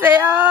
안녕하세요.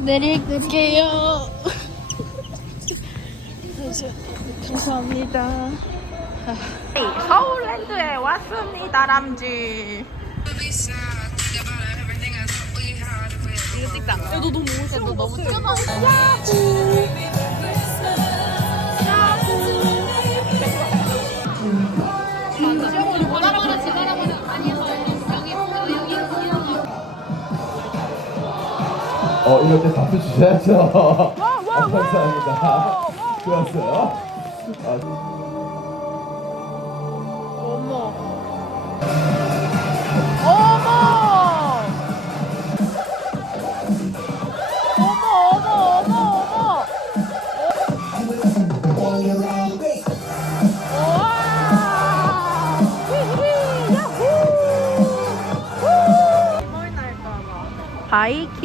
내릴게요. 감사합니다. 서울랜드에 왔습니다, 람쥐. 이거 찍자. 야, 너 너무 멋있어. 너 너무 찍어. 어, 이럴 때 박수 주셔야죠. 아, 감사합니다. 좋았어요. 아,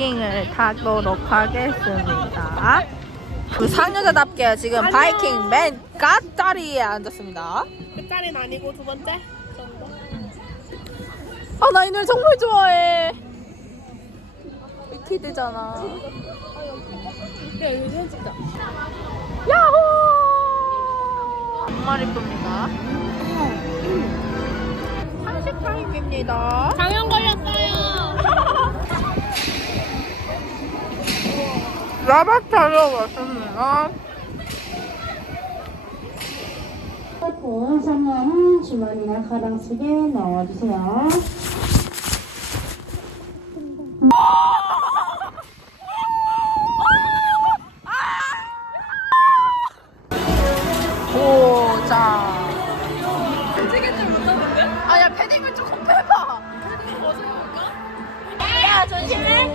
바이킹을 타도록 하겠습니다. 그 상여자답게 지금 바이킹 맨 끝자리에 앉았습니다. 끝자리는 아니고 두 번째 정도. 아, 나 이 노래 정말 좋아해. 위키드잖아. 야 이거 사진 찍자. 야호! 정말 이쁩니다. 한식 타임입니다. 라바타로 왔습니다. 폰 선물은 주머니나 가방 속에 넣어주세요. 보자. 찍을 못하는데? 아야 패딩을 조금 빼봐. 패딩 벗어볼까? 야 조심해.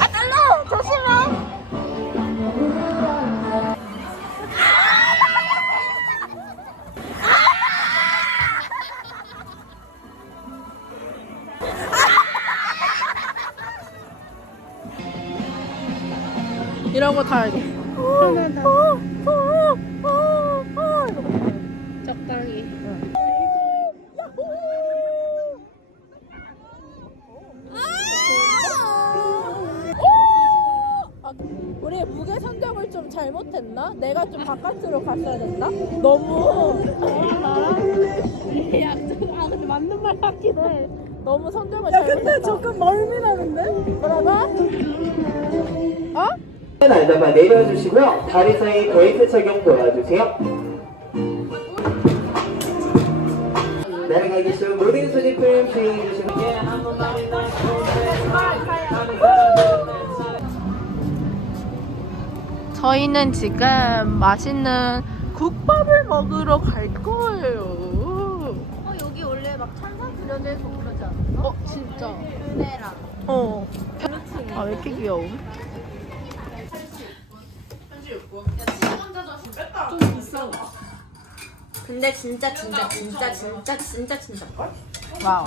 아 떨려. 조심해. 이런 거 다 알고. 잘못했나? 내가 좀 바깥으로 갔어야 됐나? 너무 야, 저- 아 근데 맞는 말 같긴 해. 너무 선정을 잘못했다. 조금 멀미 나는데? 뭐라고? 어? 앉아만 내려주시고요. 다리 사이 베이트 착용 도와주세요. 내려가기 쉬운 모든 수집품 주의해 주시고 저희는 지금 맛있는 국밥을 먹으러 갈 거예요. 어 여기 원래 막 천사 그려져 있고 그러지 않았어? 어, 진짜. 네랑. 어. 아, 왜 이렇게 귀여움? 근데 진짜 진짜 진짜 진짜 진짜 진짜 걸? 와우.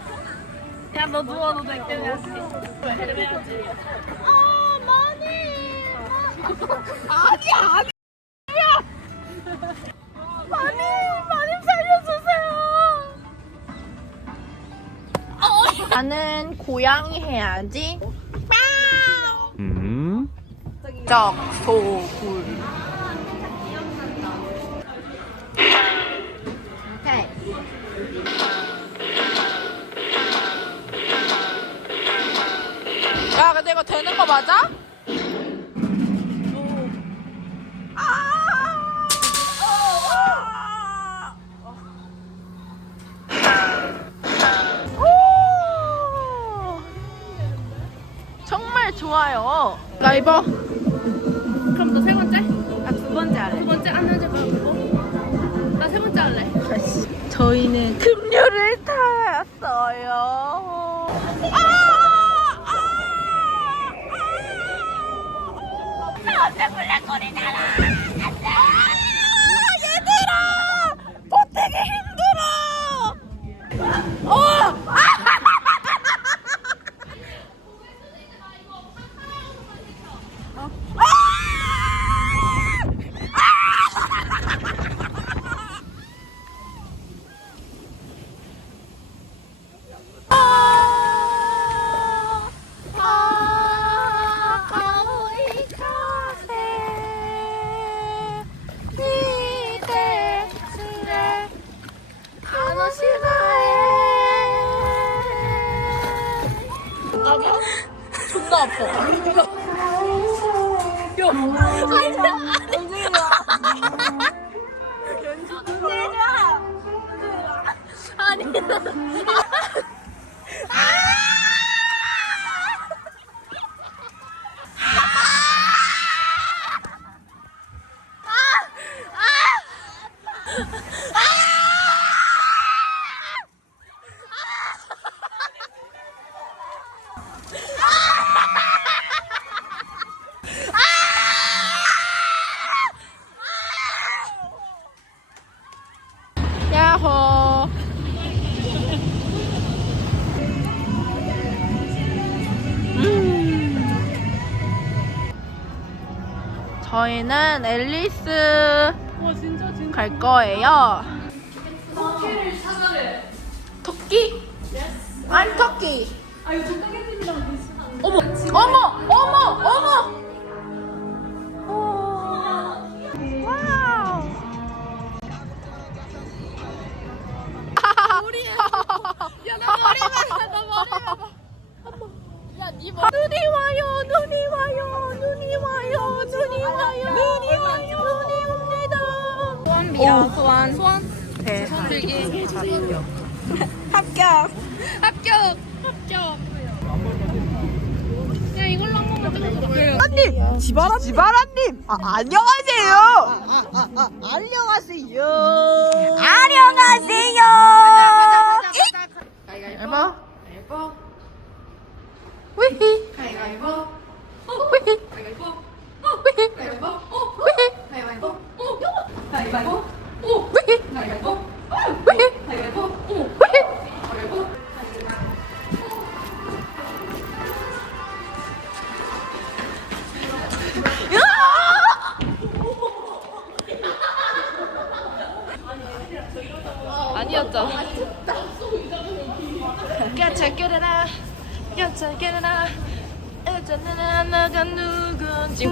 야 너 누워도 돼 해야지. 아 많이. 아니 아니. 많이 많이 살려주세요. 나는 고양이 해야지. 음. 적소굴. 이거 되는 거 맞아? 아! 오! 정말 좋아요. 나 입어. 그럼 너 세 번째? 아, 두 번째 할래. 두 번째 안 하지 말고. 나 세 번째 할래. 저희는 급 被打啦。 야, 저희는 앨리스 갈 거예요. 토끼? I'm 토끼. 아, 이거 어머, 어머, 어머, 어머. 눈이 와요, 눈이 와요, 눈이 와요, 눈이 와요, 눈이 와요, 눈이 옵니다. 소원비야, 소원. 소원. 네. 들기. 합격. 합격. 합격. 야, 이걸로 한 번만 찍어줘. 지바라님, 지바라 지바라님, 아, 안녕하세요. 아, 아, 아, 안녕하세요. 안녕하세요. 가위바위보. 가위바위보. 위히. 가위바위보. 가위바위보. 위히. 가위바위보. 아니었잖아. 야잘 깨려라 여자게나 여자는 하나가 누군지